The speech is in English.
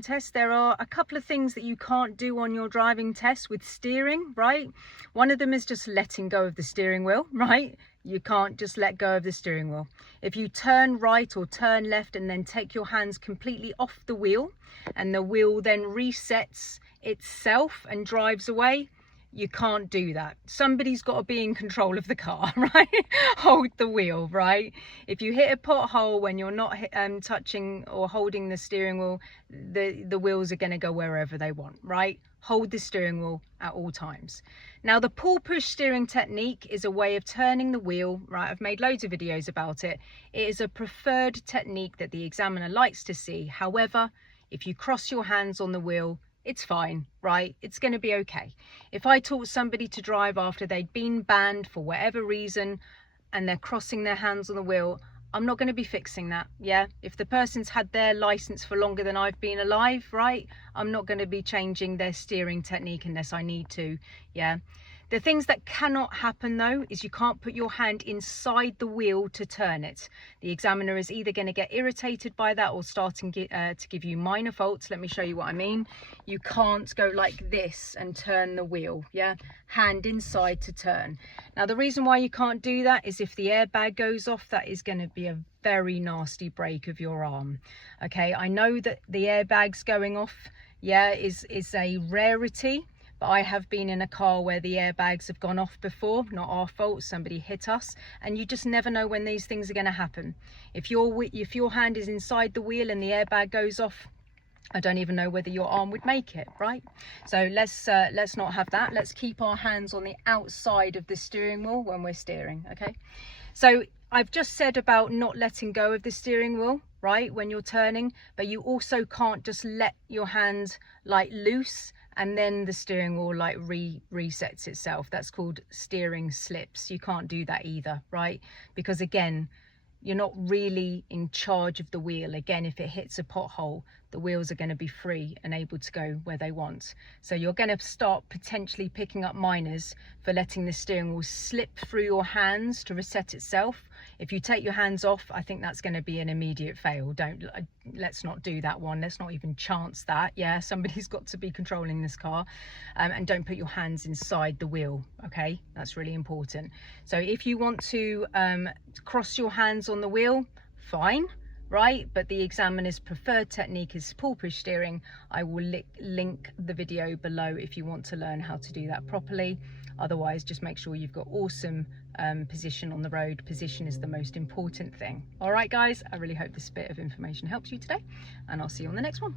Test, there are a couple of things that you can't do on your driving test with steering, right? One of them is just letting go of the steering wheel, right? You can't just let go of the steering wheel. If you turn right or turn left and then take your hands completely off the wheel and the wheel then resets itself and drives away, you can't do that. Somebody's got to be in control of the car, right? Hold the wheel, right? If you hit a pothole when you're not touching or holding the steering wheel, the wheels are going to go wherever they want, right? Hold the steering wheel at all times. Now, the pull push steering technique is a way of turning the wheel, right? I've made loads of videos about it. It is a preferred technique that the examiner likes to see. However, if you cross your hands on the wheel, it's fine, right? It's going to be okay. If I taught somebody to drive after they'd been banned for whatever reason and they're crossing their hands on the wheel, I'm not going to be fixing that. Yeah, if the person's had their license for longer than I've been alive, right, I'm not going to be changing their steering technique unless I need to. Yeah, the things that cannot happen though is you can't put your hand inside the wheel to turn it. The examiner is either going to get irritated by that or starting to give you minor faults. Let me show you what I mean. You can't go like this and turn the wheel. Yeah, hand inside to turn. Now, the reason why you can't do that is if the airbag goes off, that is going to be a very nasty break of your arm. Okay, I know that the airbags going off, yeah, is a rarity. But I have been in a car where the airbags have gone off before, not our fault, somebody hit us, and you just never know when these things are going to happen. If your hand is inside the wheel and the airbag goes off, I don't even know whether your arm would make it, right? So let's not have that. Let's keep our hands on the outside of the steering wheel when we're steering, okay? So I've just said about not letting go of the steering wheel, right, when you're turning, but you also can't just let your hand like loose and then the steering wheel like resets itself. That's called steering slips. You can't do that either, right? Because again, you're not really in charge of the wheel. Again, if it hits a pothole, the wheels are going to be free and able to go where they want. So you're going to start potentially picking up minors for letting the steering wheel slip through your hands to reset itself. If you take your hands off, I think that's going to be an immediate fail. Let's not do that one. Let's not even chance that. Yeah, somebody's got to be controlling this car. And don't put your hands inside the wheel, okay? That's really important. So if you want to cross your hands on the wheel, fine, right? But the examiner's preferred technique is pull push steering. I will link the video below if you want to learn how to do that properly. Otherwise, just make sure you've got awesome position on the road. Position is the most important thing. All right, guys, I really hope this bit of information helps you today, and I'll see you on the next one.